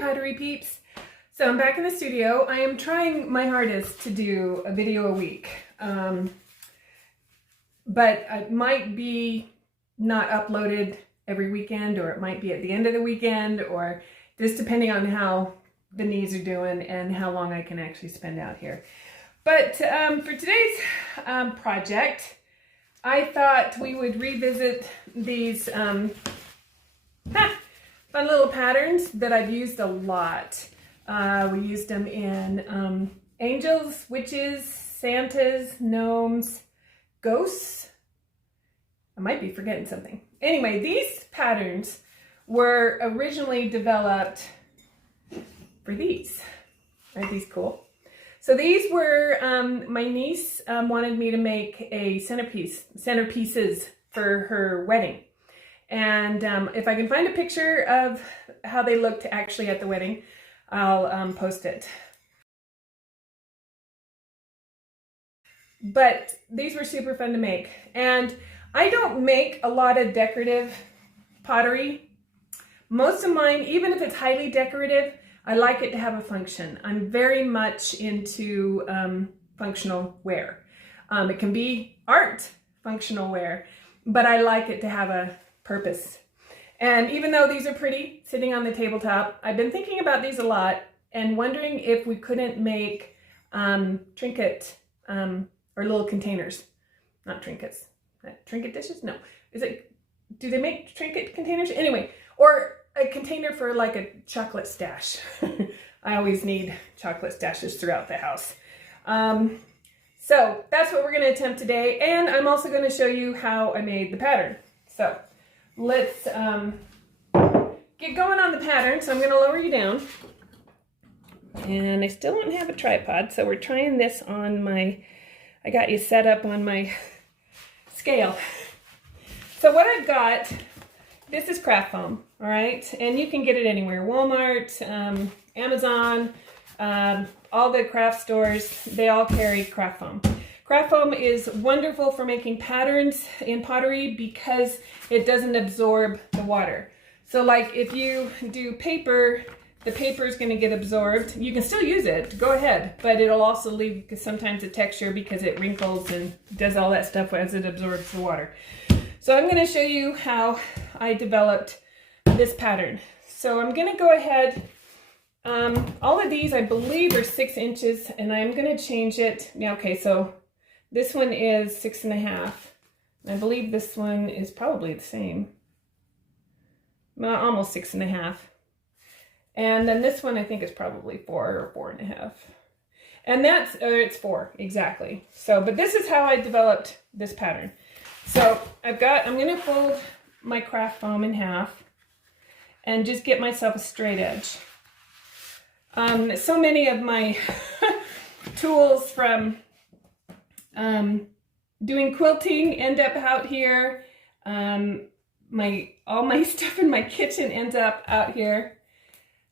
Pottery peeps. So I'm back in the studio. I am trying my hardest to do a video a week, but it might be not uploaded every weekend, or it might be at the end of the weekend, or just depending on how the knees are doing and how long I can actually spend out here. But for today's project, I thought we would revisit these fun little patterns that I've used a lot. We used them in angels, witches, Santas, gnomes, ghosts. I might be forgetting something. Anyway, these patterns were originally developed for these. Aren't these cool? So these were, my niece wanted me to make a centerpieces for her wedding. And if I can find a picture of how they looked actually at the wedding, I'll post it. But these were super fun to make. And I don't make a lot of decorative pottery. Most of mine, even if it's highly decorative, I like it to have a function. I'm very much into functional wear. It can be art functional wear, but I like it to have a purpose. And even though these are pretty sitting on the tabletop, I've been thinking about these a lot and wondering if we couldn't make trinket or little containers. Not trinkets. Trinket dishes? No. Do they make trinket containers? Anyway, or a container for like a chocolate stash. I always need chocolate stashes throughout the house. So that's what we're going to attempt today. And I'm also going to show you how I made the pattern. So let's get going on the pattern. So I'm going to lower you down. And I still don't have a tripod, so we're trying this on my, I got you set up on my scale. So what I've got, this is craft foam, all right? And you can get it anywhere, Walmart, Amazon, all the craft stores, they all carry craft foam. Craft foam is wonderful for making patterns in pottery because it doesn't absorb the water. So like if you do paper, the paper is going to get absorbed. You can still use it, go ahead, but it'll also leave sometimes a texture because it wrinkles and does all that stuff as it absorbs the water. So I'm going to show you how I developed this pattern. So I'm going to go ahead, all of these I believe are 6 inches, and I'm going to change it. Yeah, okay, so this one is 6.5. I believe this one is probably the same. Well, almost 6.5. And then this one I think is probably 4 or 4.5. And that's, it's 4, exactly. So, but this is how I developed this pattern. So I'm going to fold my craft foam in half and just get myself a straight edge. So many of my tools from doing quilting end up out here. All my stuff in my kitchen ends up out here.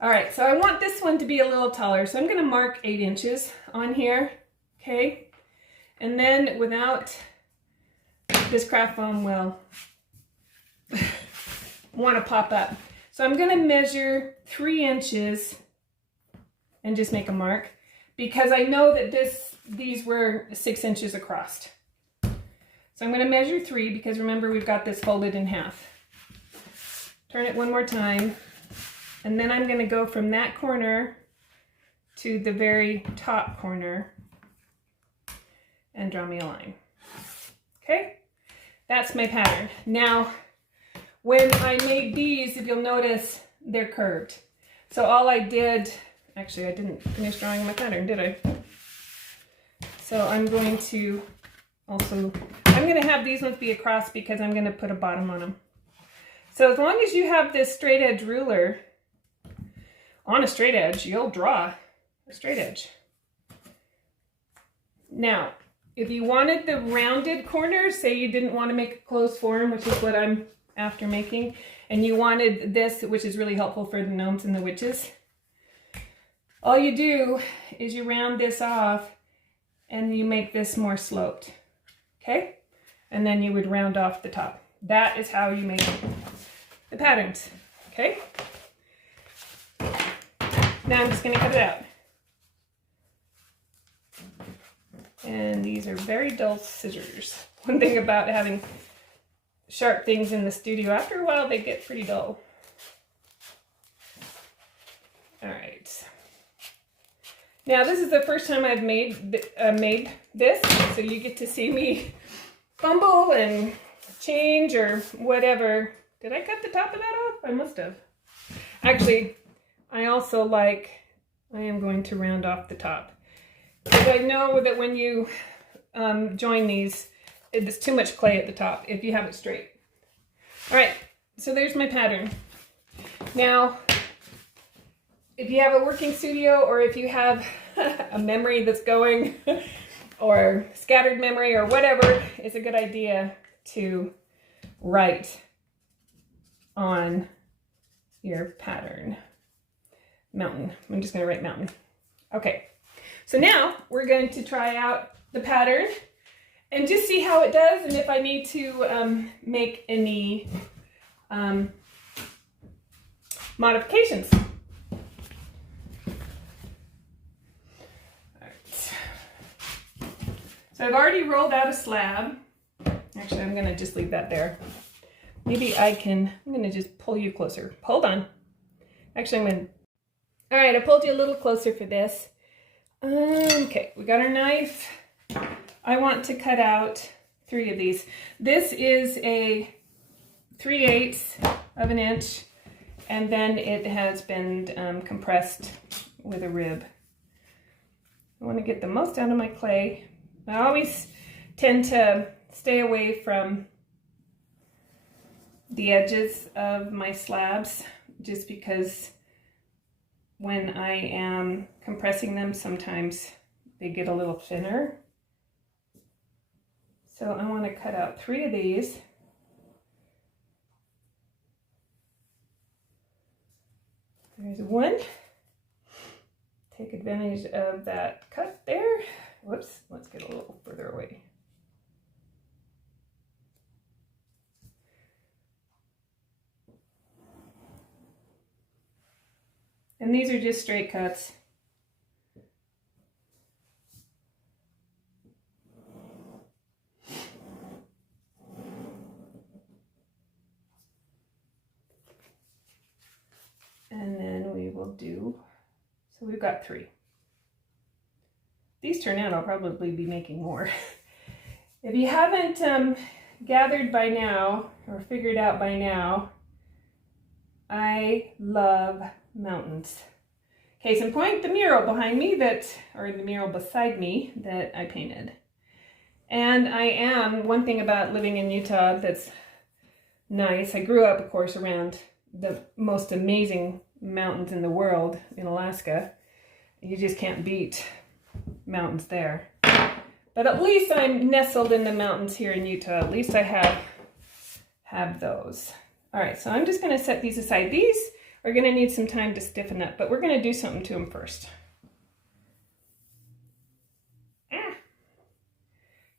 All right, so I want this one to be a little taller, so I'm going to mark 8 inches on here, okay? And then without this craft foam will want to pop up. So I'm going to measure 3 inches and just make a mark because I know that these were 6 inches across. So I'm going to measure 3 because remember we've got this folded in half. Turn it one more time. And then I'm going to go from that corner to the very top corner and draw me a line. Okay, that's my pattern. Now, when I made these, if you'll notice, they're curved. So all I did, actually I didn't finish drawing my pattern, did I? So I'm going to have these ones be across because I'm going to put a bottom on them. So as long as you have this straight edge ruler on a straight edge, you'll draw a straight edge. Now, if you wanted the rounded corners, say you didn't want to make a closed form, which is what I'm after making, and you wanted this, which is really helpful for the gnomes and the witches, all you do is you round this off and you make this more sloped, okay? And then you would round off the top. That is how you make the patterns, okay? Now I'm just going to cut it out. And these are very dull scissors. One thing about having sharp things in the studio, after a while they get pretty dull. All right. Now this is the first time I've made this, so you get to see me fumble and change or whatever. Did I cut the top of that off? I must have. Actually, I am going to round off the top. Because I know that when you join these, there's too much clay at the top if you have it straight. All right, so there's my pattern. Now, if you have a working studio or if you have a memory that's going or scattered memory or whatever, it's a good idea to write on your pattern. Mountain. I'm just going to write mountain. Okay. So now we're going to try out the pattern and just see how it does and if I need to make any modifications. All right. So I've already rolled out a slab. Actually, I'm going to just leave that there. Maybe I'm going to just pull you closer. Hold on. Actually, all right, I pulled you a little closer for this. Okay, we got our knife. I want to cut out 3 of these. This is a 3/8 of an inch, and then it has been compressed with a rib. I want to get the most out of my clay. I always tend to stay away from the edges of my slabs just because when I am compressing them, sometimes they get a little thinner. So I want to cut out 3 of these. There's one. Take advantage of that cut there. Whoops, let's get a little further away. And these are just straight cuts. And then we will do, so we've got 3. These turn out, I'll probably be making more. If you haven't gathered by now, or figured out by now, I love mountains. Case in point, the mural behind me or the mural beside me that I painted. And one thing about living in Utah that's nice, I grew up, of course, around the most amazing mountains in the world in Alaska. You just can't beat mountains there. But at least I'm nestled in the mountains here in Utah. At least I have those. All right, so I'm just going to set these aside. These are going to need some time to stiffen up, but we're going to do something to them first.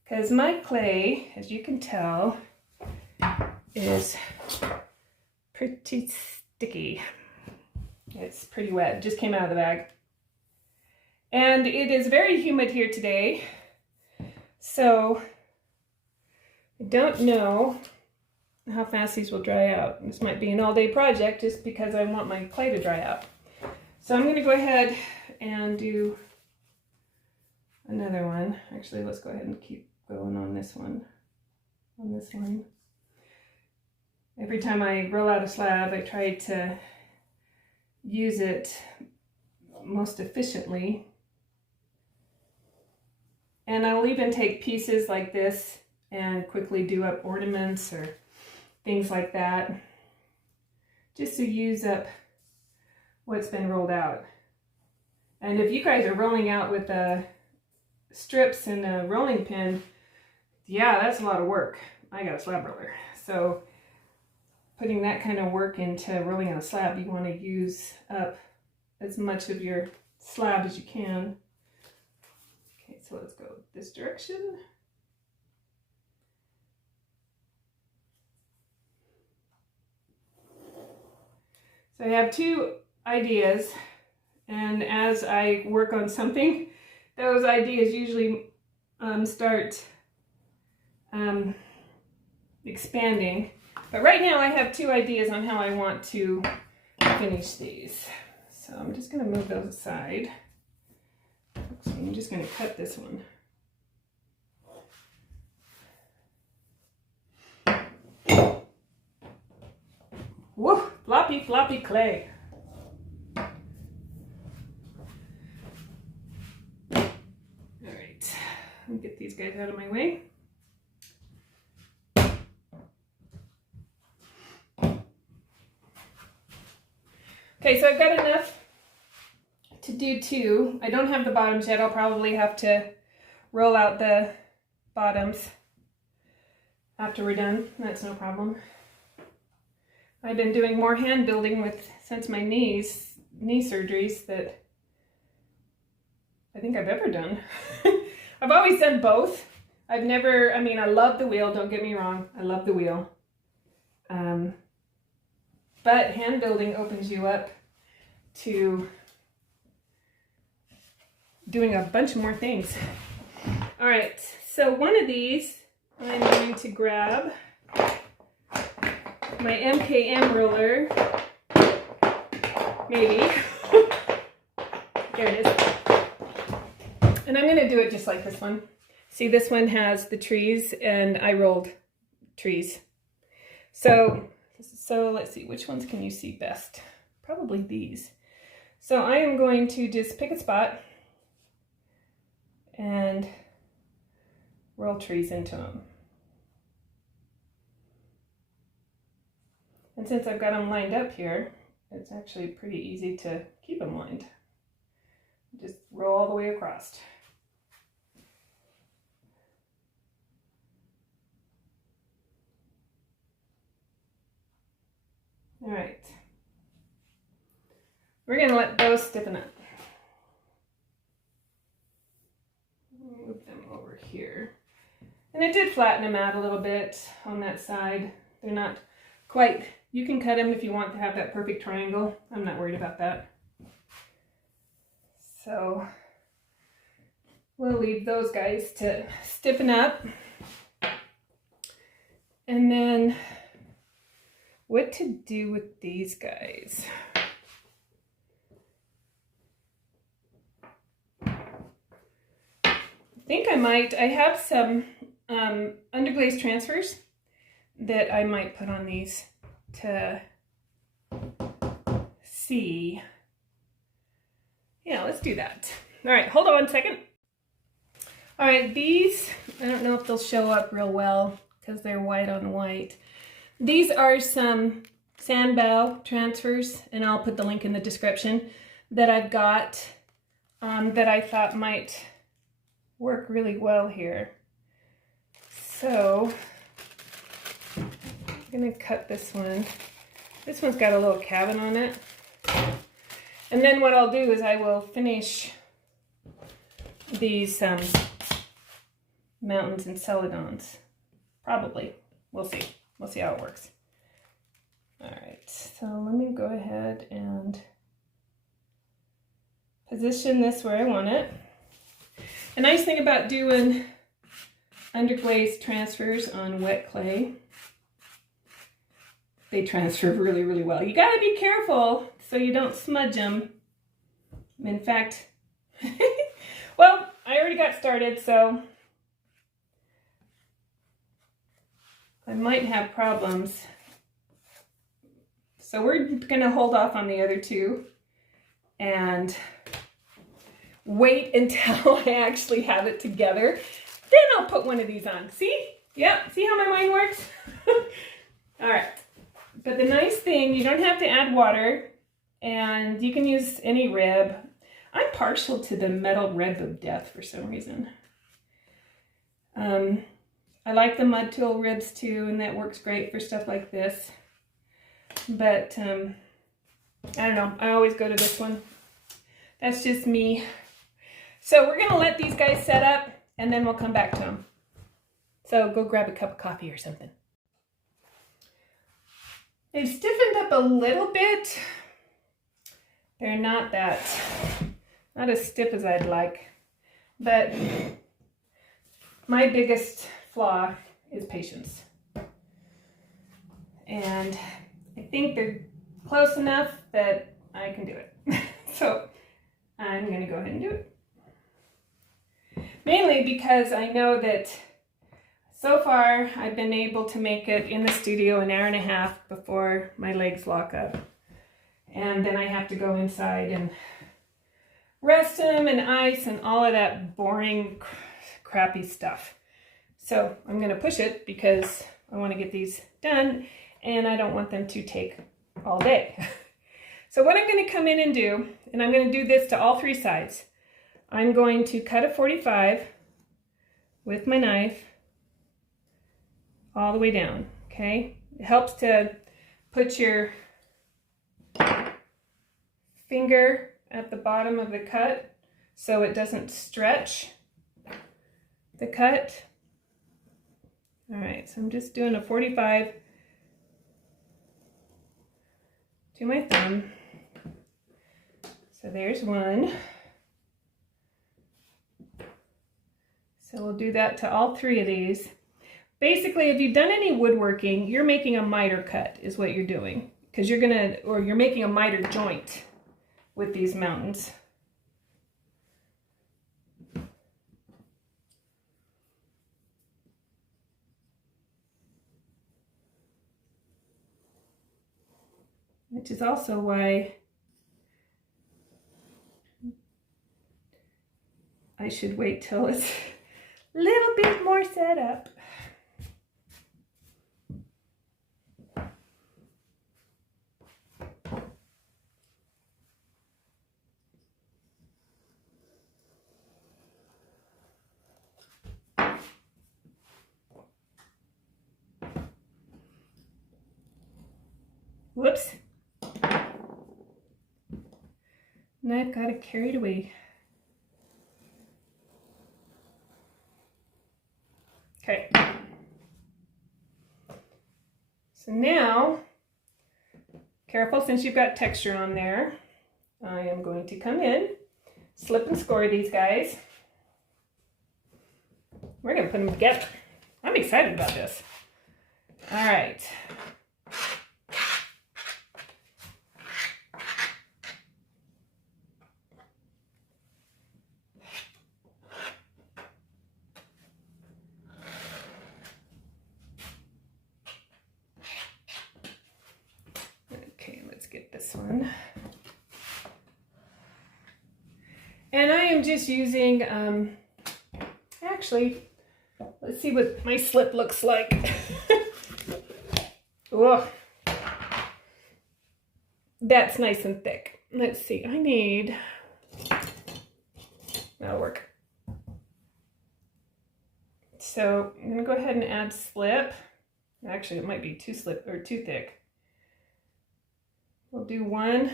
Because my clay, as you can tell, is pretty sticky. It's pretty wet. It just came out of the bag. And it is very humid here today, so I don't know how fast these will dry out. This might be an all-day project just because I want my clay to dry out. So I'm going to go ahead and do another one. Actually, let's go ahead and keep going on this one, on this line. Every time I roll out a slab, I try to use it most efficiently. And I'll even take pieces like this and quickly do up ornaments or things like that, just to use up what's been rolled out. And if you guys are rolling out with strips and a rolling pin, yeah, that's a lot of work. I got a slab roller. So putting that kind of work into rolling on a slab, you want to use up as much of your slab as you can. Okay, so let's go this direction. So I have 2 ideas, And as I work on something, those ideas usually start expanding. But right now I have 2 ideas on how I want to finish these. So I'm just going to move those aside. So I'm just going to cut this one. Woo! Floppy, floppy clay. All right, let me get these guys out of my way. Okay, so I've got enough to do 2. I don't have the bottoms yet. I'll probably have to roll out the bottoms after we're done. That's no problem. I've been doing more hand building since my knee surgeries that I think I've ever done. I've always done both. I love the wheel, don't get me wrong. I love the wheel. But hand building opens you up to doing a bunch more things. All right, so one of these I'm going to grab my MKM ruler, maybe. There it is. And I'm going to do it just like this one. See, this one has the trees, and I rolled trees. So let's see, which ones can you see best? Probably these. So I am going to just pick a spot and roll trees into them. And since I've got them lined up here, it's actually pretty easy to keep them lined. Just roll all the way across. All right. We're going to let those stiffen up. Move them over here. And I did flatten them out a little bit on that side. They're not quite, you can cut them if you want to have that perfect triangle. I'm not worried about that. So we'll leave those guys to stiffen up. And then what to do with these guys? I have some underglaze transfers that I might put on these to see. Yeah, let's do that. All right, hold on 1 second. All right, these, I don't know if they'll show up real well because they're white on white. These are some sandbow transfers, and I'll put the link in the description, that I've got that I thought might work really well here. So I'm gonna cut this one. This one's got a little cabin on it. And then what I'll do is I will finish these mountains and celadons. Probably. We'll see. We'll see how it works. All right, so let me go ahead and position this where I want it. The nice thing about doing underglaze transfers on wet clay, they transfer really, really well. You gotta be careful so you don't smudge them. In fact, well, I already got started, so I might have problems. So we're gonna hold off on the other 2 and wait until I actually have it together. Then I'll put one of these on. See? Yep, see how my mind works? All right. But the nice thing, you don't have to add water, and you can use any rib. I'm partial to the metal rib of death for some reason. I like the mud tool ribs too, and that works great for stuff like this. But I don't know, I always go to this one. That's just me. So we're gonna let these guys set up, and then we'll come back to them. So go grab a cup of coffee or something. They've stiffened up a little bit, They're not as stiff as I'd like, but my biggest flaw is patience. And I think they're close enough that I can do it. So I'm going to go ahead and do it. Mainly because I know that so far I've been able to make it in the studio an hour and a half before my legs lock up. And then I have to go inside and rest them and ice and all of that boring, crappy stuff. So I'm going to push it because I want to get these done and I don't want them to take all day. So what I'm going to come in and do, and I'm going to do this to all three sides. I'm going to cut a 45 with my knife all the way down, okay? It helps to put your finger at the bottom of the cut so it doesn't stretch the cut. All right, so I'm just doing a 45 to my thumb. So there's one. So we'll do that to all three of these. Basically, if you've done any woodworking, you're making a miter cut is what you're doing, because you're making a miter joint with these mountains. Which is also why I should wait till it's a little bit more set up. Whoops. And I've got it carried away. Okay. So now, careful since you've got texture on there, I am going to come in, slip and score these guys. We're going to put them together. I'm excited about this. All right. Okay, let's get this one. And I am just using, actually, let's see what my slip looks like. Whoa. That's nice and thick. Let's see, I need, that'll work. So I'm gonna go ahead and add slip. Actually, it might be too thick. We'll do one.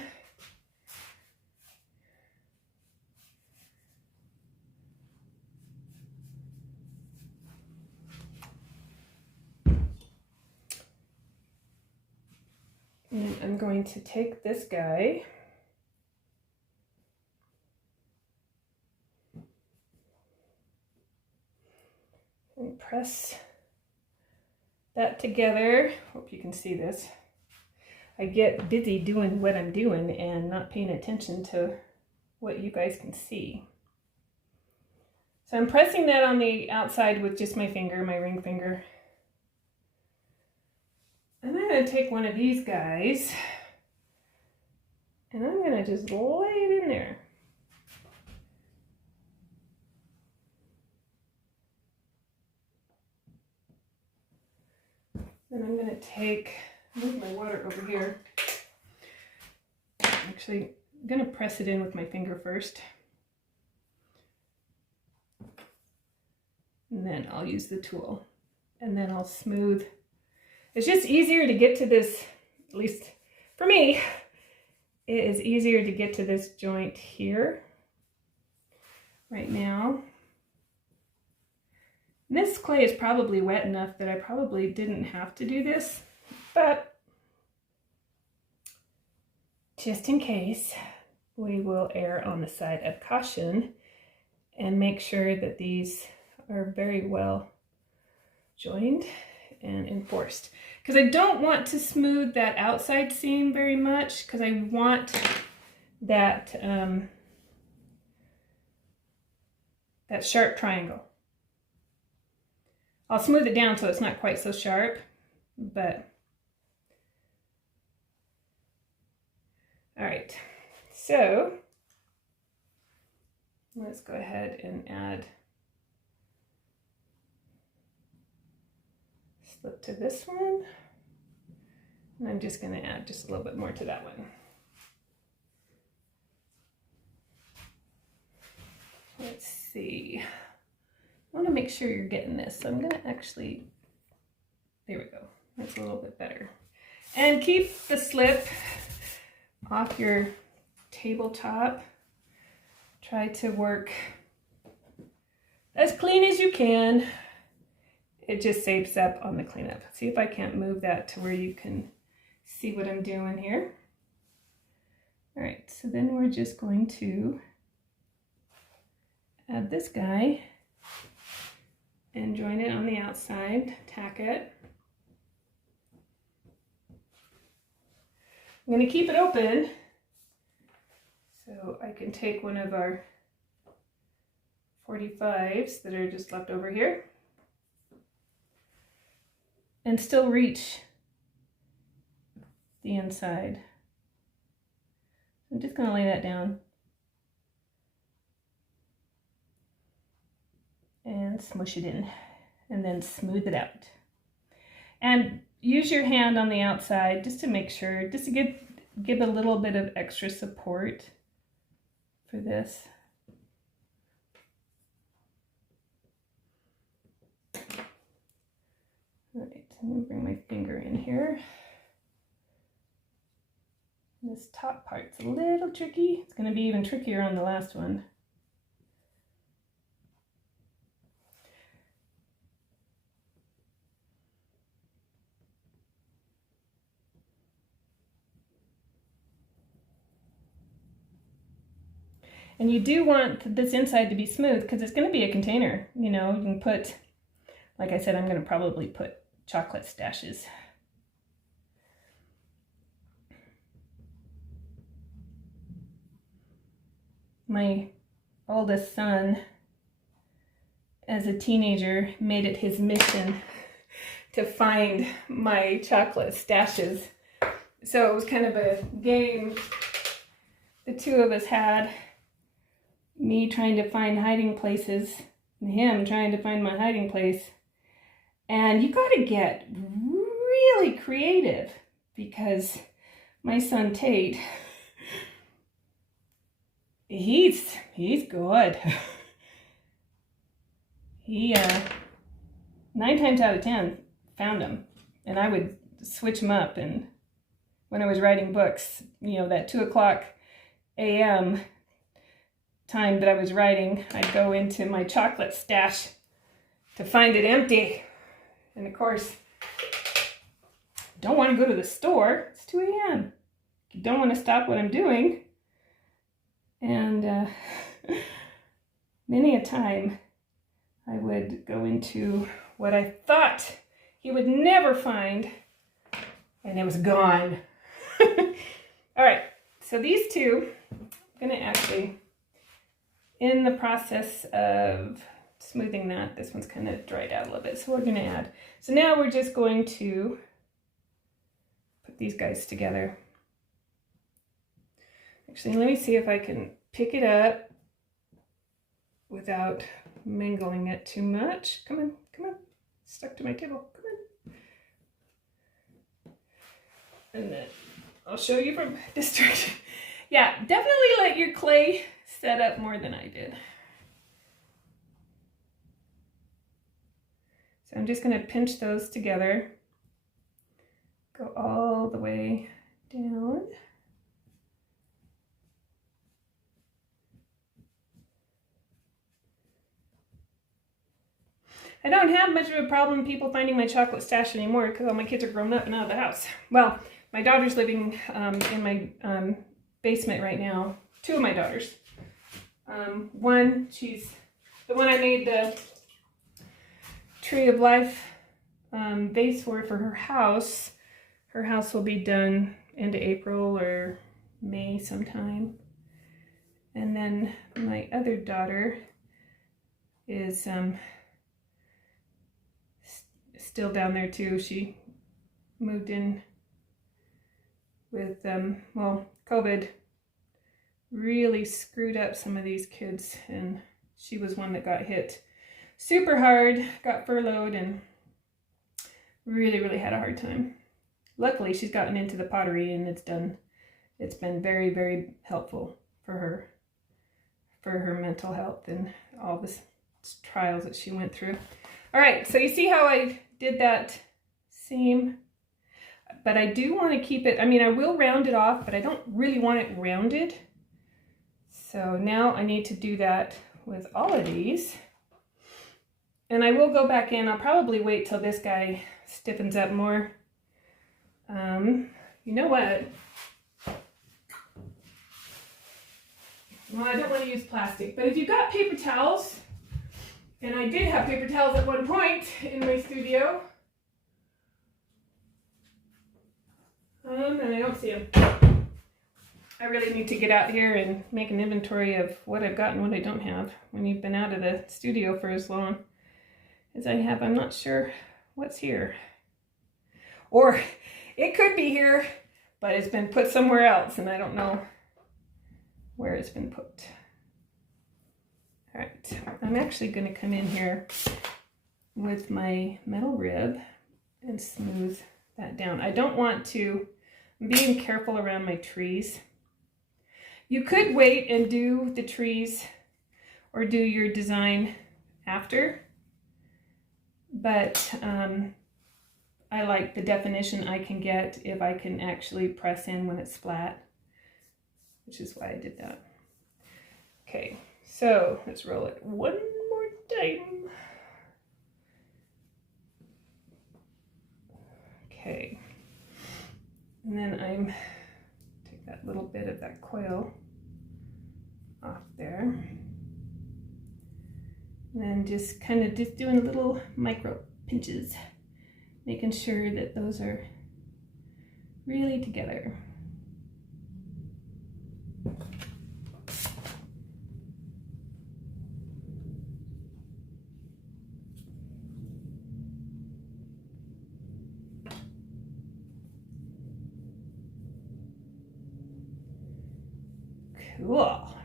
And I'm going to take this guy and press that together. Hope you can see this. I get busy doing what I'm doing and not paying attention to what you guys can see. So I'm pressing that on the outside with just my finger, my ring finger. And I'm going to take one of these guys and I'm going to just lay it in there. Then I'm going to move my water over here. Actually, I'm going to press it in with my finger first. And then I'll use the tool. And then I'll smooth. It's just easier to get to this, at least for me, it is easier to get to this joint here right now. And this clay is probably wet enough that I probably didn't have to do this, but just in case, we will err on the side of caution and make sure that these are very well joined and enforced. Because I don't want to smooth that outside seam very much, because I want that, that sharp triangle. I'll smooth it down so it's not quite so sharp, but all right, so let's go ahead and add slip to this one, and I'm just going to add just a little bit more to that one. Let's see. I want to make sure you're getting this, so I'm going to actually, there we go. That's a little bit better. And keep the slip off your tabletop. Try to work as clean as you can. It just saves up on the cleanup. See if I can't move that to where you can see what I'm doing here. All right, so then we're just going to add this guy and join it on the outside, tack it. I'm going to keep it open so I can take one of our 45s that are just left over here and still reach the inside. I'm just going to lay that down and smush it in and then smooth it out. And use your hand on the outside just to make sure, just to give a little bit of extra support for this. All right, I'm going to bring my finger in here. This top part's a little tricky. It's going to be even trickier on the last one. And you do want this inside to be smooth because it's going to be a container. You know, you can put, like I said, I'm going to probably put chocolate stashes. My oldest son, as a teenager, made it his mission to find my chocolate stashes. So it was kind of a game the two of us had. Me trying to find hiding places and him trying to find my hiding place. And you got to get really creative because my son Tate, he's good. He 9 times out of 10 found them, and I would switch them up. And when I was writing books, you know, that 2:00 a.m. time that I was writing, I'd go into my chocolate stash to find it empty. And of course, don't want to go to the store. It's 2 a.m. You don't want to stop what I'm doing. And many a time I would go into what I thought he would never find, and it was gone. All right, so these two, I'm going to actually, in the process of smoothing that, this one's kind of dried out a little bit, so we're going to add. So now we're just going to put these guys together. Actually, let me see if I can pick it up without mingling it too much. Come on, come on. Stuck to my table. Come on. And then I'll show you from this direction. Yeah, definitely let your clay set up more than I did. So I'm just going to pinch those together. Go all the way down. I don't have much of a problem people finding my chocolate stash anymore because all my kids are grown up and out of the house. Well, my daughter's living in my basement right now two of my daughters. One, she's the one I made the Tree of Life vase for her house. Her house will be done into April or May sometime. And then my other daughter is still down there too. She moved in with, well, COVID really screwed up some of these kids, and she was one that got hit super hard, got furloughed, and really, really had a hard time. Luckily, she's gotten into the pottery, and it's been very, very helpful for her mental health and all the trials that she went through. All right, so you see how I did that seam? But I do want to keep it, I mean, I will round it off, but I don't really want it rounded. So now I need to do that with all of these. And I will go back in. I'll probably wait till this guy stiffens up more. You know what? Well, I don't want to use plastic, but if you've got paper towels, and I did have paper towels at one point in my studio, and I don't see them. I really need to get out here and make an inventory of what I've got and what I don't have. When you've been out of the studio for as long as I have, I'm not sure what's here. Or it could be here, but it's been put somewhere else, and I don't know where it's been put. All right, I'm actually going to come in here with my metal rib and smooth that down. I don't want to, I'm being careful around my trees. You could wait and do the trees or do your design after, but I like the definition I can get if I can actually press in when it's flat, which is why I did that. Okay, so let's roll it one more time. Okay, and then I'm take that little bit of that coil off there, and then just kind of just doing little micro pinches, making sure that those are really together. Cool.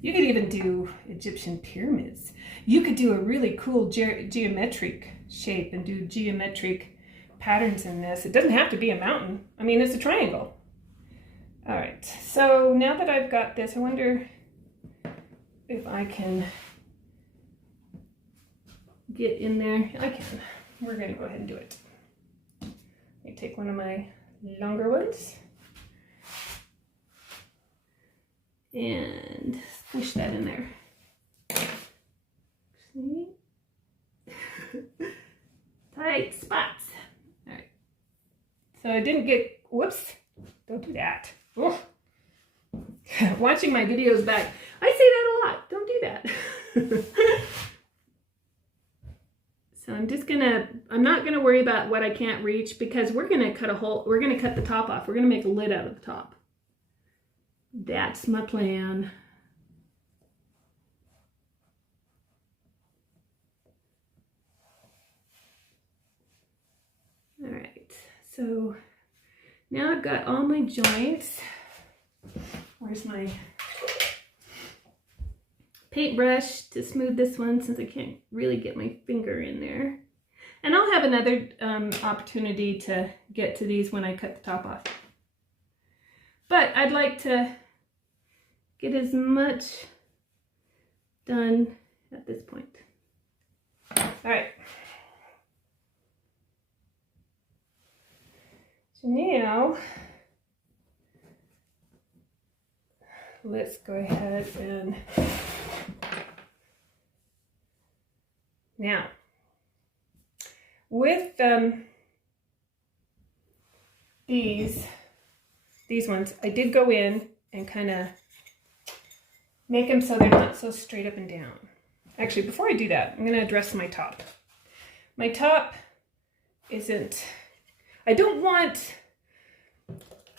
You could even do Egyptian pyramids. You could do a really cool geometric shape and do geometric patterns in this. It doesn't have to be a mountain. I mean, it's a triangle. All right, so now that I've got this, I wonder if I can get in there. I can. We're gonna go ahead and do it. Let me take one of my longer ones and squish that in there. See? Tight spots. All right. So I didn't get, whoops, don't do that. Oh. Watching my videos back, I say that a lot. Don't do that. So I'm not gonna worry about what I can't reach, because we're gonna cut a hole, we're gonna cut the top off. We're gonna make a lid out of the top. That's my plan. All right, so now I've got all my joints. Where's my paintbrush to smooth this one, since I can't really get my finger in there. And I'll have another opportunity to get to these when I cut the top off. But I'd like to get as much done at this point. All right. So now, let's go ahead and, now, with these ones, I did go in and kind of make them so they're not so straight up and down. Actually, before I do that, I'm going to address my top. My top isn't, I don't want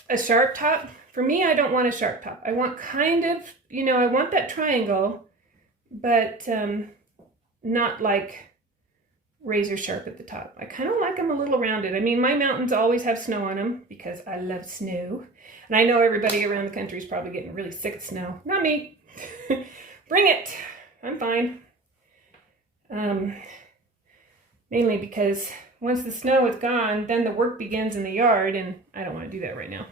a sharp top. For me, I don't want a sharp top. I want kind of, you know, I want that triangle, but not like razor sharp at the top. I kind of like them a little rounded. I mean, my mountains always have snow on them because I love snow. And I know everybody around the country is probably getting really sick of snow. Not me. Bring it. I'm fine. Mainly because once the snow is gone, then the work begins in the yard, and I don't want to do that right now.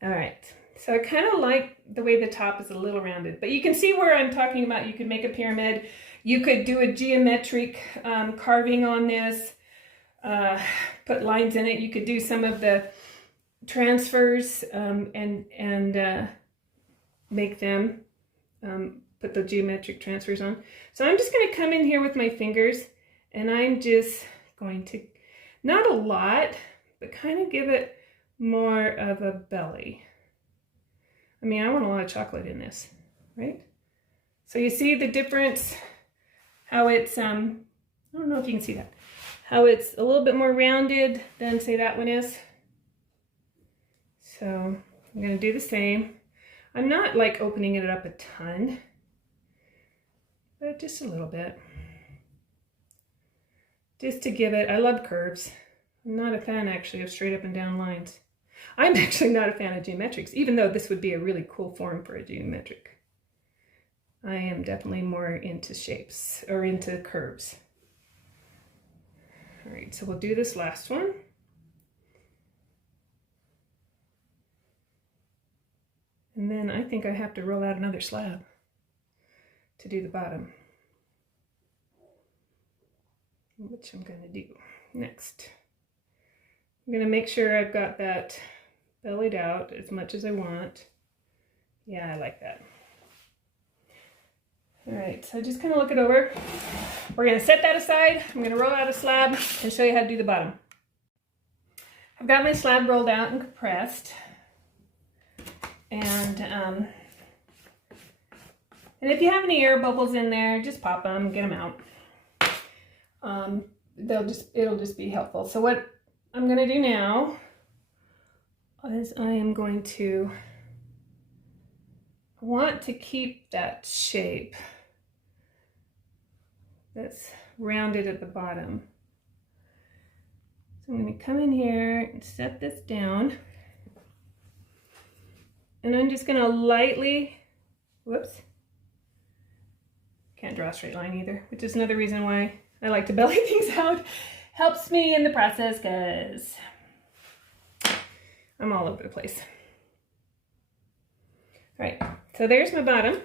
All right. So I kind of like the way the top is a little rounded, but you can see where I'm talking about. You could make a pyramid. You could do a geometric carving on this, put lines in it. You could do some of the transfers and make them, put the geometric transfers on. So I'm just going to come in here with my fingers, and I'm just going to, not a lot, but kind of give it more of a belly. I mean, I want a lot of chocolate in this, right? So you see the difference, how it's, I don't know if you can see that, how it's a little bit more rounded than, say, that one is. So I'm going to do the same. I'm not like opening it up a ton, but just a little bit. Just to give it, I love curves. I'm not a fan actually of straight up and down lines. I'm actually not a fan of geometrics, even though this would be a really cool form for a geometric. I am definitely more into shapes or into curves. All right, so we'll do this last one. And then I think I have to roll out another slab to do the bottom, which I'm going to do next. I'm going to make sure I've got that bellied out as much as I want. Yeah, I like that. All right, so just kind of look it over. We're going to set that aside. I'm going to roll out a slab and show you how to do the bottom. I've got my slab rolled out and compressed. And if you have any air bubbles in there, just pop them, get them out. It'll just be helpful. So what I'm going to do now is I am going to want to keep that shape that's rounded at the bottom. So I'm going to come in here and set this down. And I'm just going to lightly, whoops, can't draw a straight line either, which is another reason why I like to belly things out. Helps me in the process because I'm all over the place. All right, so there's my bottom.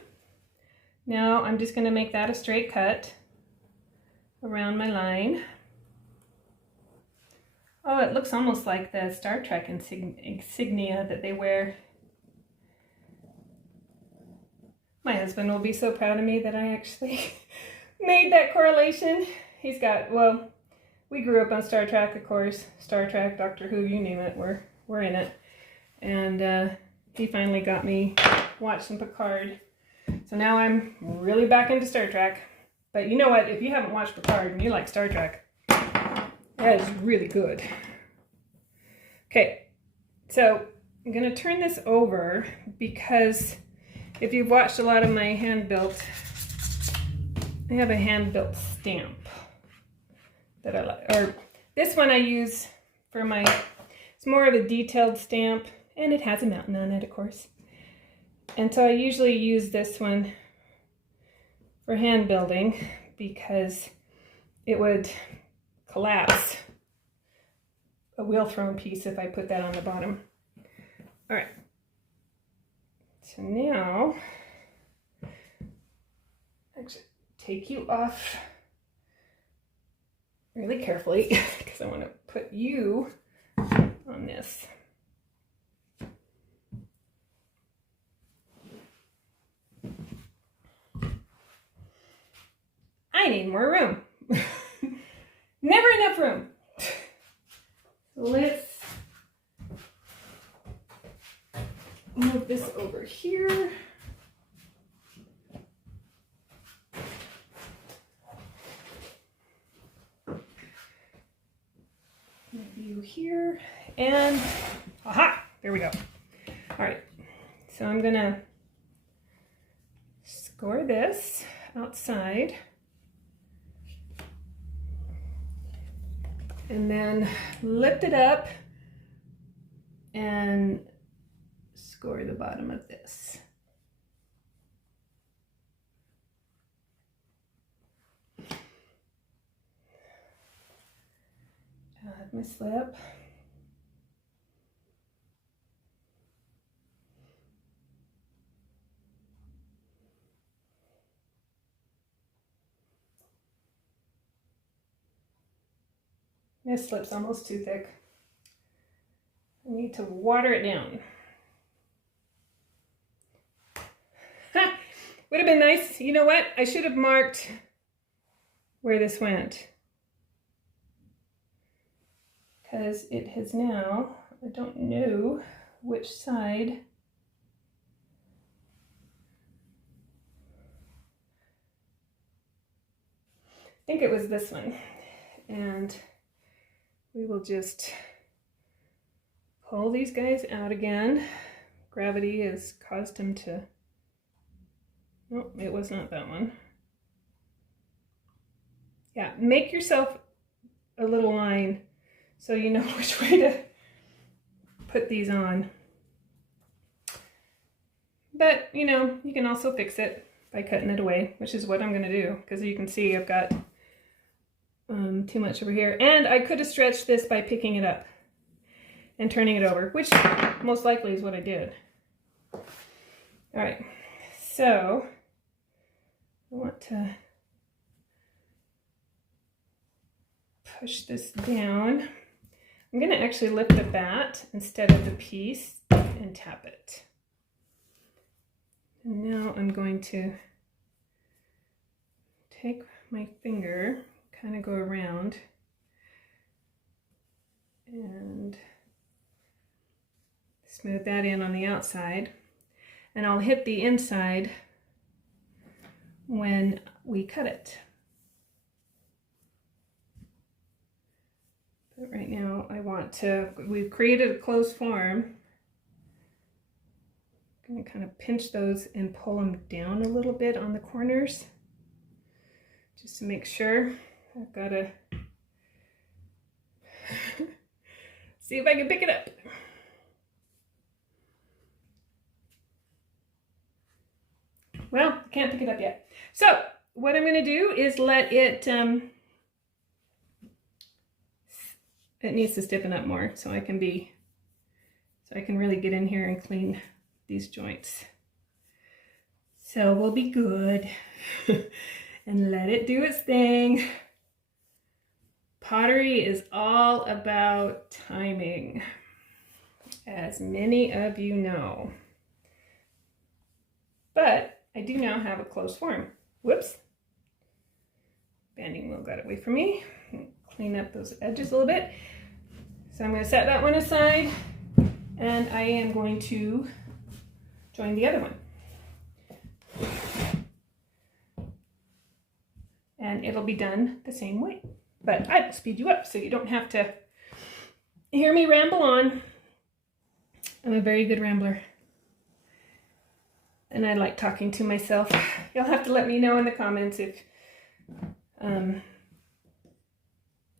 Now I'm just going to make that a straight cut around my line. Oh, it looks almost like the Star Trek insignia that they wear. My husband will be so proud of me that I actually made that correlation. He's got, well, we grew up on Star Trek, of course. Star Trek, Doctor Who, you name it, we're in it. And he finally got me watching Picard. So now I'm really back into Star Trek. But you know what? If you haven't watched Picard and you like Star Trek, that is really good. Okay, so I'm going to turn this over because if you've watched a lot of my hand-built, I have a hand-built stamp that I like. Or this one I use for my, it's more of a detailed stamp, and it has a mountain on it, of course. And so I usually use this one for hand building because it would collapse a wheel thrown piece if I put that on the bottom. All right. So now, actually take you off really carefully because I want to put you on this. I need more room. Never enough room. move this over here. View here, and aha, there we go. All right, so I'm gonna score this outside and then lift it up and score the bottom of this. Add my slip. This slip's almost too thick. I need to water it down. Ha! Would have been nice. You know what? I should have marked where this went. Because it has now, I don't know which side. I think it was this one. And we will just pull these guys out again. Gravity has caused him to, no, it was not that one. Yeah, make yourself a little line so you know which way to put these on. But, you know, you can also fix it by cutting it away, which is what I'm going to do, because you can see I've got too much over here. And I could have stretched this by picking it up and turning it over, which most likely is what I did. All right, so I want to push this down. I'm going to actually lift the bat instead of the piece and tap it. And now I'm going to take my finger, kind of go around and smooth that in on the outside. And I'll hit the inside when we cut it. But right now I want to, we've created a closed form. I'm going to kind of pinch those and pull them down a little bit on the corners, just to make sure. I've got to see if I can pick it up. Well, can't pick it up yet. So what I'm going to do is let it, it needs to stiffen up more so I can really get in here and clean these joints. So we'll be good and let it do its thing. Pottery is all about timing, as many of you know. But I do now have a closed form. Whoops. Banding wheel got away from me. Clean up those edges a little bit. So I'm going to set that one aside, and I am going to join the other one. And it'll be done the same way. But I will speed you up so you don't have to hear me ramble on. I'm a very good rambler. And I like talking to myself. You'll have to let me know in the comments if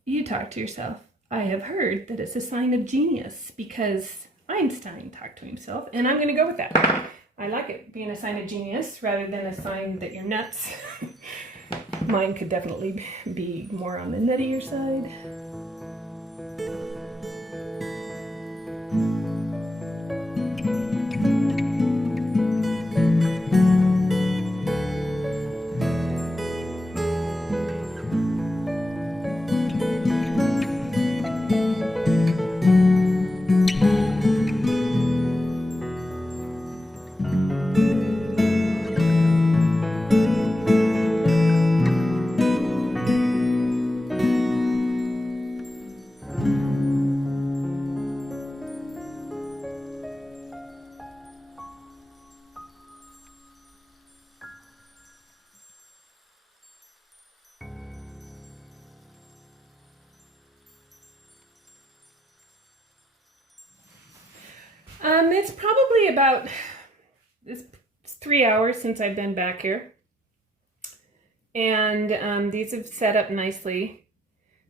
you talk to yourself. I have heard that it's a sign of genius because Einstein talked to himself, and I'm going to go with that. I like it being a sign of genius rather than a sign that you're nuts. Mine could definitely be more on the nuttier side. It's probably about, it's 3 hours since I've been back here. And these have set up nicely.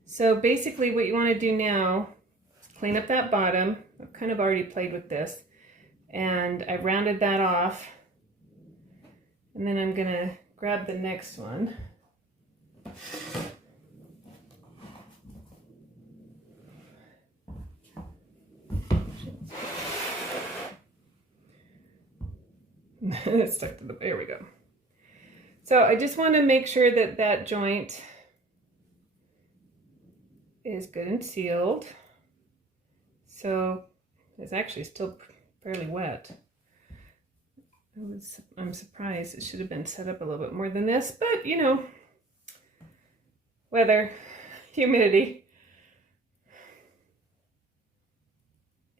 So basically what you want to do now is clean up that bottom. I've kind of already played with this. And I rounded that off. And then I'm going to grab the next one. It's stuck to the, there we go. So I just want to make sure that that joint is good and sealed. So it's actually still fairly wet. I'm surprised. It should have been set up a little bit more than this, but you know, weather, humidity,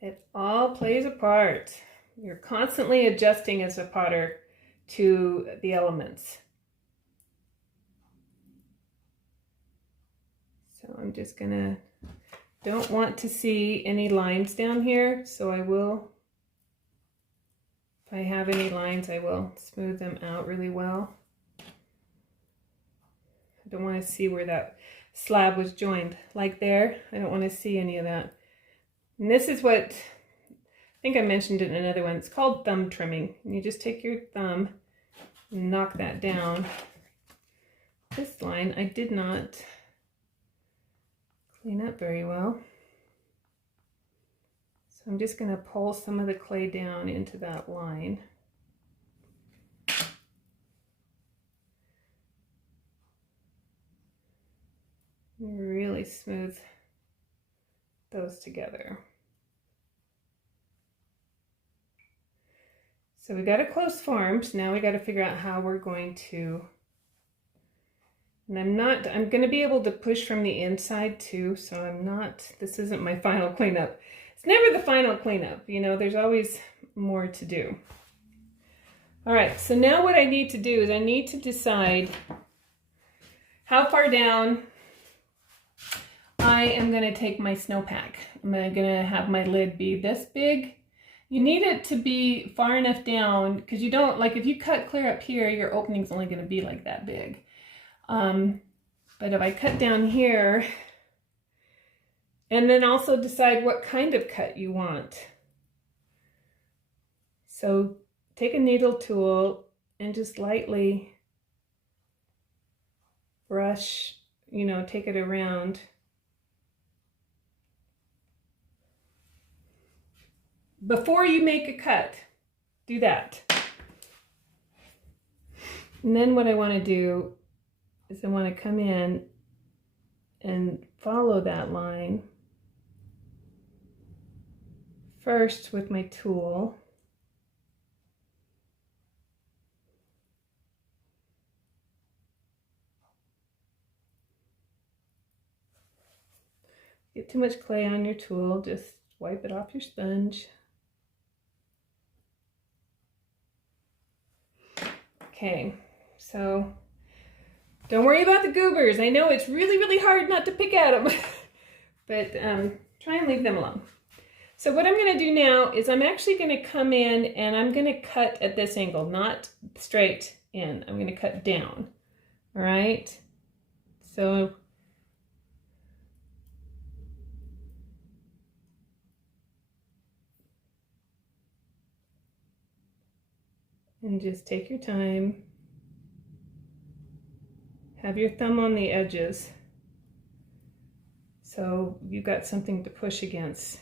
it all plays a part. You're constantly adjusting as a potter to the elements. So I'm just gonna, don't want to see any lines down here, so I will, if I have any lines, I will smooth them out really well. I don't want to see where that slab was joined, like there. I don't want to see any of that. And this is what, I think I mentioned it in another one. It's called thumb trimming. And you just take your thumb and knock that down. This line I did not clean up very well. So I'm just going to pull some of the clay down into that line. Really smooth those together. So we got a close form, so now we got to figure out how we're going to, and I'm going to be able to push from the inside too, so I'm not, this isn't my final cleanup. It's never the final cleanup, you know, there's always more to do. All right, so now what I need to do is I need to decide how far down I am going to take my snowpack. I'm going to have my lid be this big. You need it to be far enough down because you don't, like if you cut clear up here, your opening's only going to be like that big. But if I cut down here, and then also decide what kind of cut you want. So take a needle tool and just lightly brush, you know, take it around. Before you make a cut, do that. And then what I want to do is I want to come in and follow that line first with my tool. Get too much clay on your tool, just wipe it off your sponge. Okay, so don't worry about the goobers. I know it's really, really hard not to pick at them, but try and leave them alone. So what I'm going to do now is I'm actually going to come in and I'm going to cut at this angle, not straight in. I'm going to cut down. All right. So and just take your time. Have your thumb on the edges so you've got something to push against.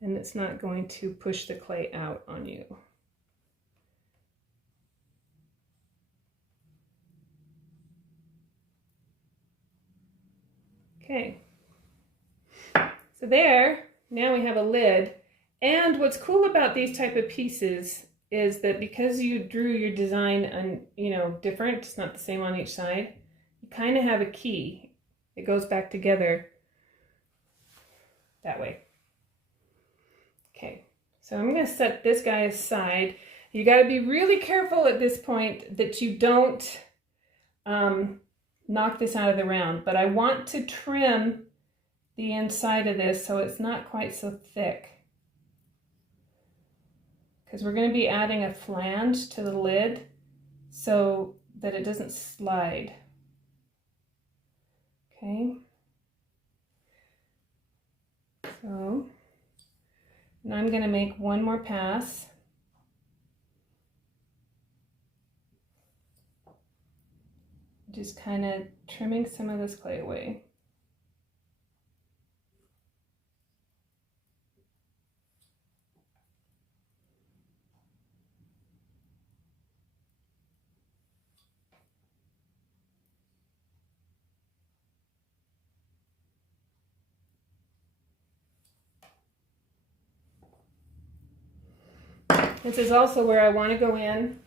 And it's not going to push the clay out on you. Okay. So there, now we have a lid. And what's cool about these type of pieces is that because you drew your design on, you know, different, it's not the same on each side, you kind of have a key. It goes back together that way. Okay, so I'm going to set this guy aside. You got to be really careful at this point that you don't knock this out of the round, but I want to trim the inside of this so it's not quite so thick, because we're going to be adding a flange to the lid so that it doesn't slide. Okay. So now I'm going to make one more pass. Just kind of trimming some of this clay away. This is also where I want to go in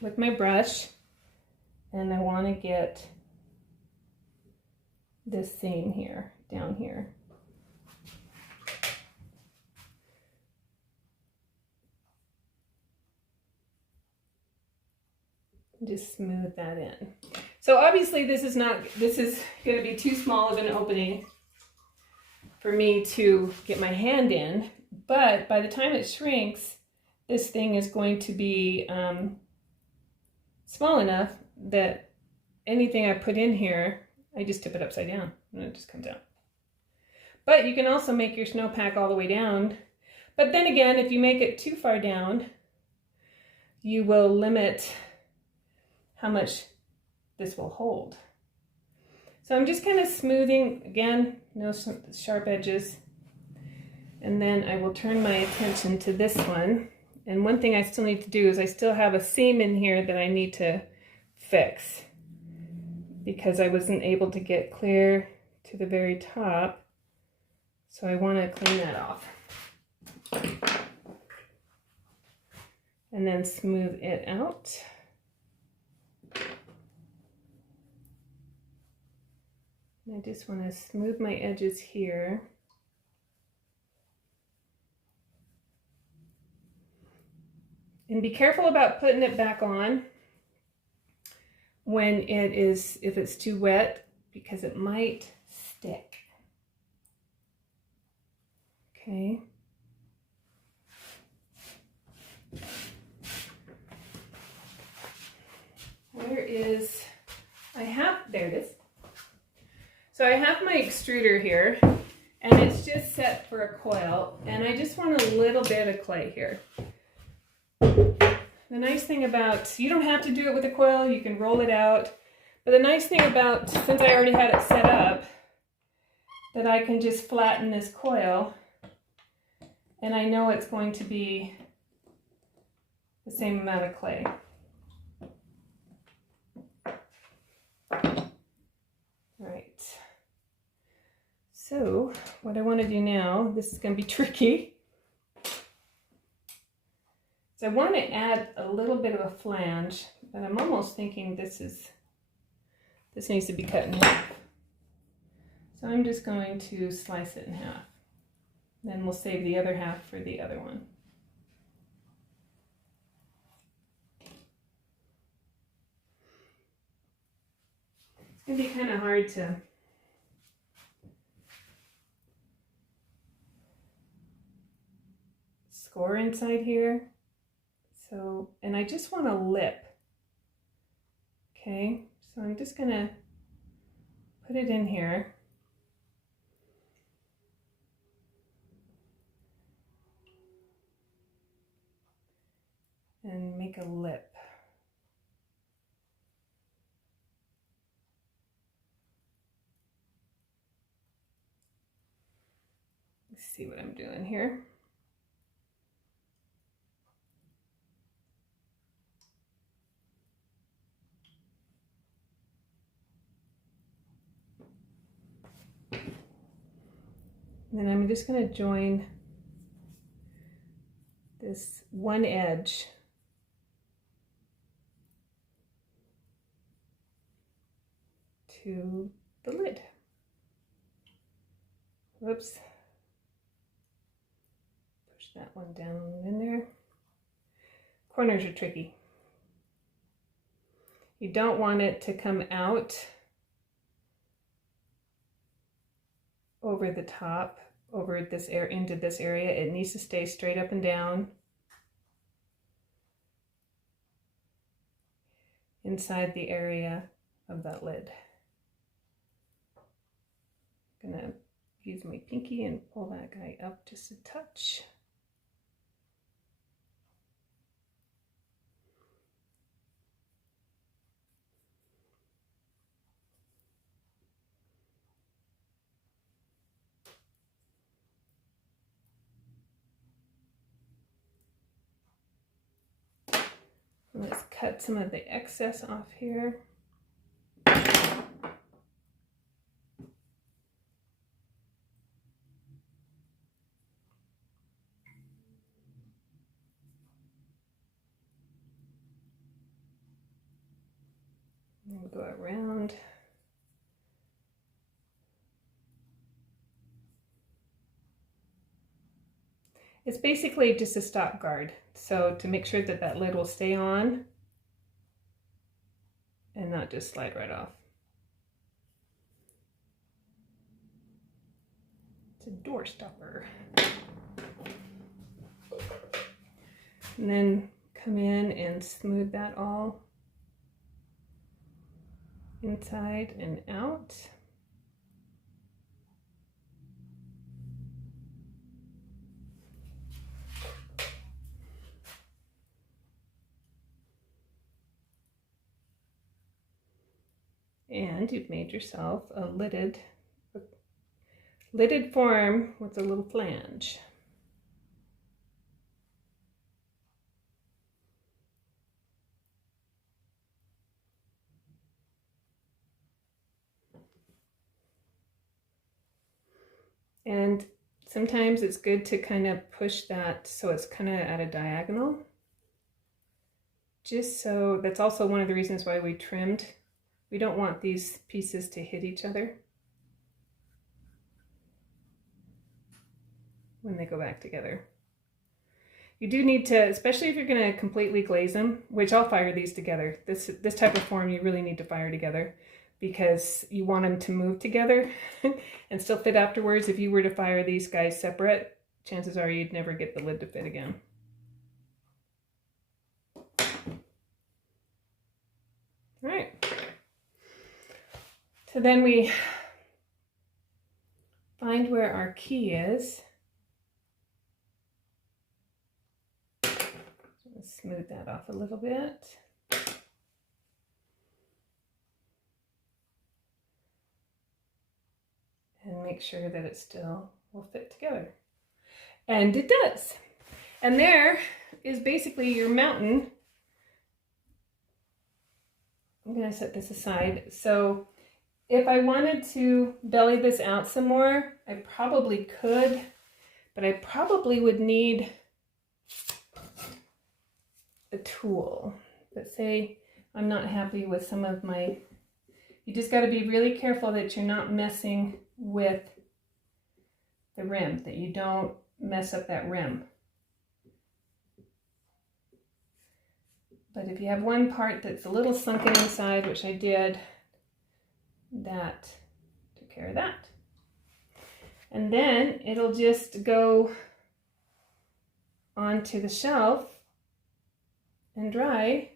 with my brush, and I want to get this seam here, down here. Just smooth that in. So obviously this is going to be too small of an opening for me to get my hand in, but by the time it shrinks, this thing is going to be small enough that anything I put in here, I just tip it upside down and it just comes out. But you can also make your snowpack all the way down. But then again, if you make it too far down, you will limit how much this will hold. So I'm just kind of smoothing, again, no sharp edges. And then I will turn my attention to this one. And one thing I still need to do is I still have a seam in here that I need to fix, because I wasn't able to get clear to the very top. So I want to clean that off. And then smooth it out. And I just want to smooth my edges here. And be careful about putting it back on when if it's too wet, because it might stick. Okay. There it is. So I have my extruder here, and it's just set for a coil, and I just want a little bit of clay here. The nice thing about, you don't have to do it with a coil, you can roll it out, but the nice thing about, since I already had it set up, that I can just flatten this coil, and I know it's going to be the same amount of clay. Right. So what I want to do now, this is going to be tricky. So I want to add a little bit of a flange, but I'm almost thinking this needs to be cut in half. So I'm just going to slice it in half. Then we'll save the other half for the other one. It's going to be kind of hard to score inside here. So, and I just want a lip. Okay, so I'm just going to put it in here. And make a lip. Let's see what I'm doing here. And then I'm just going to join this one edge to the lid. Whoops. Push that one down in there. Corners are tricky. You don't want it to come out over the top, over this air into this area. It needs to stay straight up and down inside the area of that lid. I'm gonna use my pinky and pull that guy up just a touch. Let's cut some of the excess off here. And go around. It's basically just a stop guard, so to make sure that that lid will stay on and not just slide right off. It's a door stopper. And then come in and smooth that all inside and out. And you've made yourself a lidded form with a little flange. And sometimes it's good to kind of push that so it's kind of at a diagonal. Just so, that's also one of the reasons why we trimmed. We don't want these pieces to hit each other when they go back together. You do need to, especially if you're going to completely glaze them, which I'll fire these together. This type of form you really need to fire together because you want them to move together and still fit afterwards. If you were to fire these guys separate, chances are you'd never get the lid to fit again. All right. So then we find where our key is. Let's smooth that off a little bit. And make sure that it still will fit together. And it does. And there is basically your mountain. I'm going to set this aside. So if I wanted to belly this out some more, I probably could, but I probably would need a tool. But say I'm not happy with some of my, you just got to be really careful that you're not messing with the rim, that you don't mess up that rim. But if you have one part that's a little sunken inside, which I did, that took care of that. And then it'll just go onto the shelf and dry.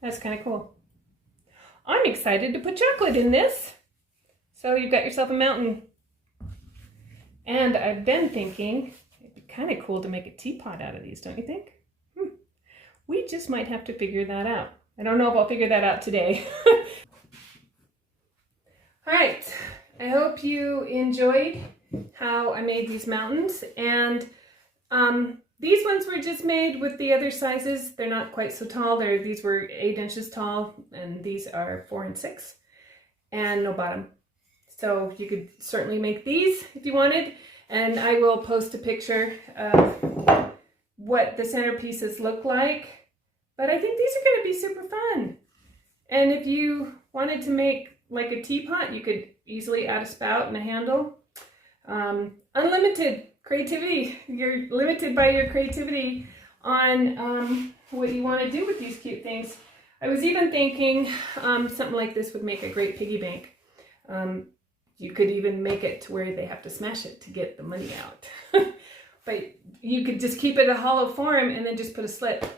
That's kind of cool. I'm excited to put chocolate in this. So you've got yourself a mountain. And I've been thinking it'd be kind of cool to make a teapot out of these, don't you think? We just might have to figure that out. I don't know if I'll figure that out today. All right, I hope you enjoyed how I made these mountains. And these ones were just made with the other sizes. They're not quite so tall. These were 8 inches tall, and these are 4 and 6, and no bottom. So you could certainly make these if you wanted. And I will post a picture of what the centerpieces look like. But I think these are going to be super fun. And if you wanted to make like a teapot, you could easily add a spout and a handle. Unlimited creativity. You're limited by your creativity on what you want to do with these cute things. I was even thinking something like this would make a great piggy bank. You could even make it to where they have to smash it to get the money out. But you could just keep it a hollow form and then just put a slit,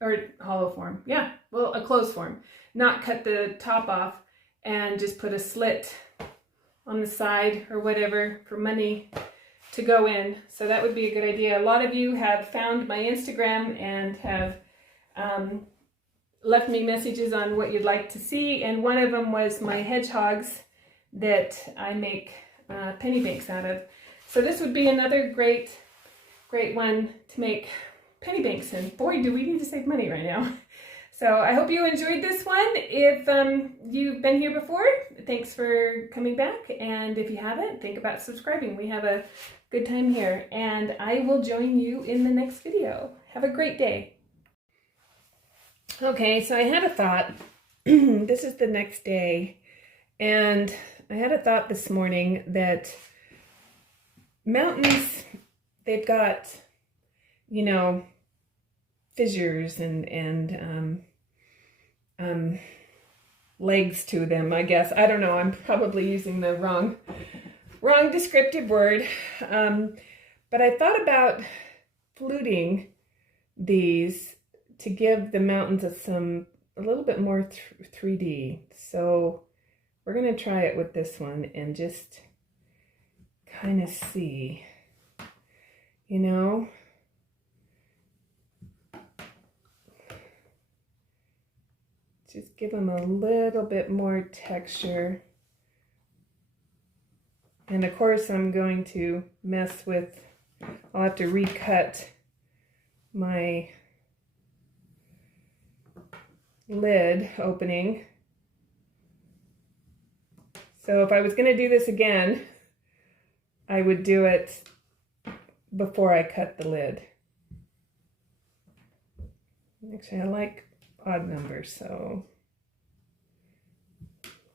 or hollow form, yeah, well, a closed form. Not cut the top off and just put a slit on the side or whatever for money to go in. So that would be a good idea. A lot of you have found my Instagram and have left me messages on what you'd like to see, and one of them was my hedgehogs that I make penny banks out of. So this would be another great one to make penny banks in. Boy, do we need to save money right now. So I hope you enjoyed this one. If you've been here before, thanks for coming back. And if you haven't, think about subscribing. We have a good time here. And I will join you in the next video. Have a great day. Okay, so I had a thought. This is the next day. And I had a thought this morning that mountains, they've got, you know, fissures and legs to them, I guess. I don't know. I'm probably using the wrong descriptive word. But I thought about fluting these to give the mountains a little bit more 3D. So we're going to try it with this one and just kind of see, you know. Just give them a little bit more texture. And of course I'm going to mess with, I'll have to recut my lid opening. So if I was going to do this again, I would do it before I cut the lid. Actually, I like odd numbers, so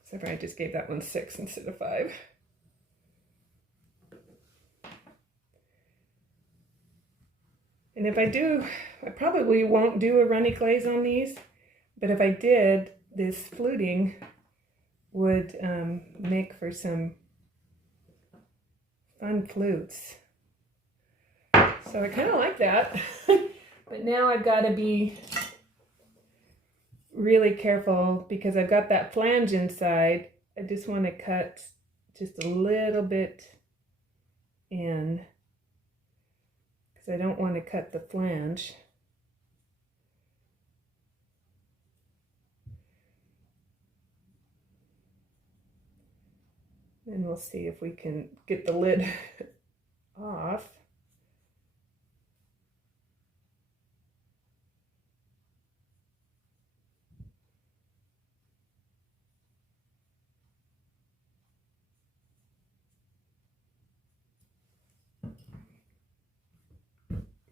except for I just gave that one 6 instead of 5. And if I do, I probably won't do a runny glaze on these, but if I did, this fluting would make for some fun flutes. So I kind of like that. But now I've got to be really careful because I've got that flange inside. I just want to cut just a little bit in because I don't want to cut the flange. And we'll see if we can get the lid off.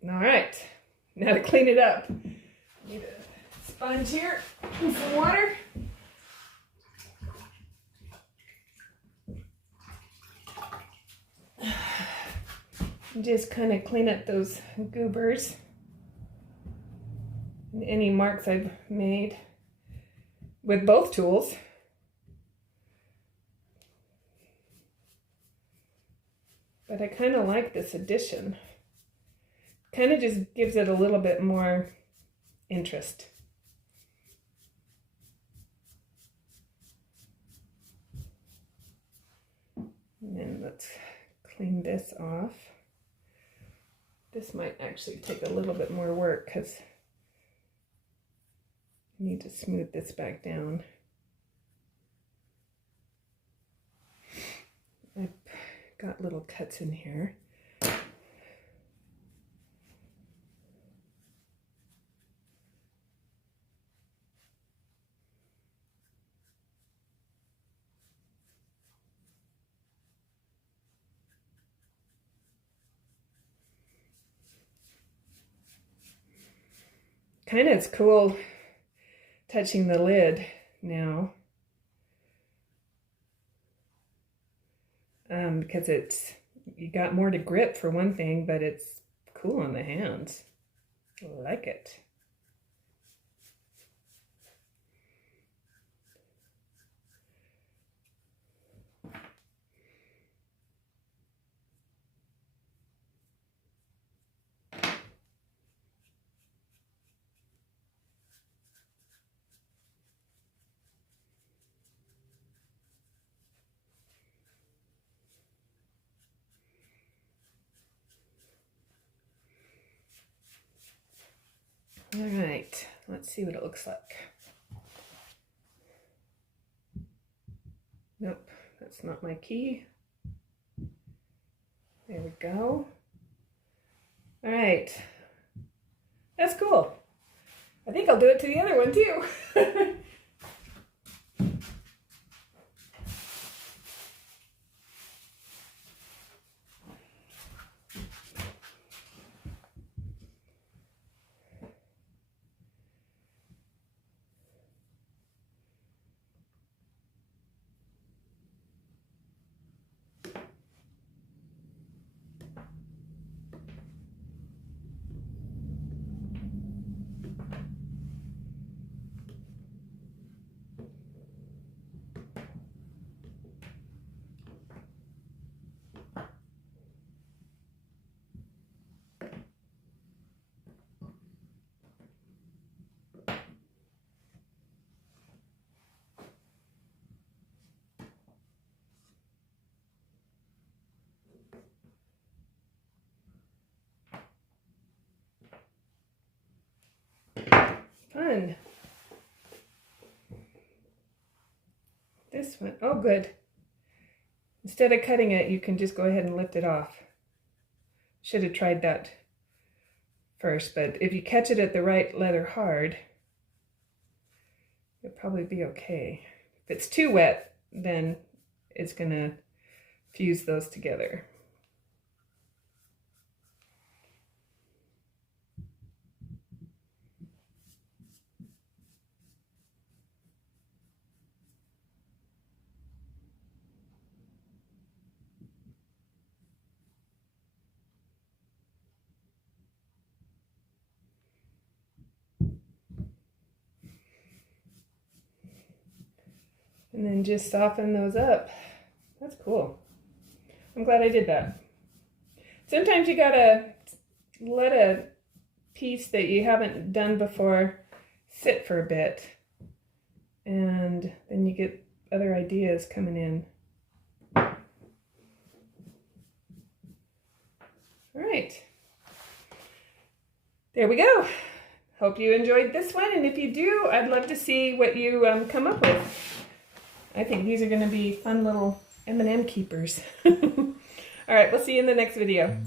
All right, now to clean it up. Need a sponge here and some water. Just kind of clean up those goobers and any marks I've made with both tools. But I kind of like this addition. Kind of just gives it a little bit more interest. And then let's clean this off. This might actually take a little bit more work because I need to smooth this back down. I've got little cuts in here. Kind of it's cool touching the lid now because you got more to grip for one thing, but it's cool on the hands. Like it. All right, let's see what it looks like. Nope, that's not my key. There we go. All right, that's cool. I think I'll do it to the other one too. Fun. This one, oh good. Instead of cutting it, you can just go ahead and lift it off. Should have tried that first, but if you catch it at the right leather hard, it'll probably be okay. If it's too wet, then it's gonna fuse those together. And then just soften those up. That's cool. I'm glad I did that. Sometimes you gotta let a piece that you haven't done before sit for a bit, and then you get other ideas coming in. All right. There we go. Hope you enjoyed this one, and if you do, I'd love to see what you come up with. I think these are going to be fun little M&M keepers. All right, we'll see you in the next video.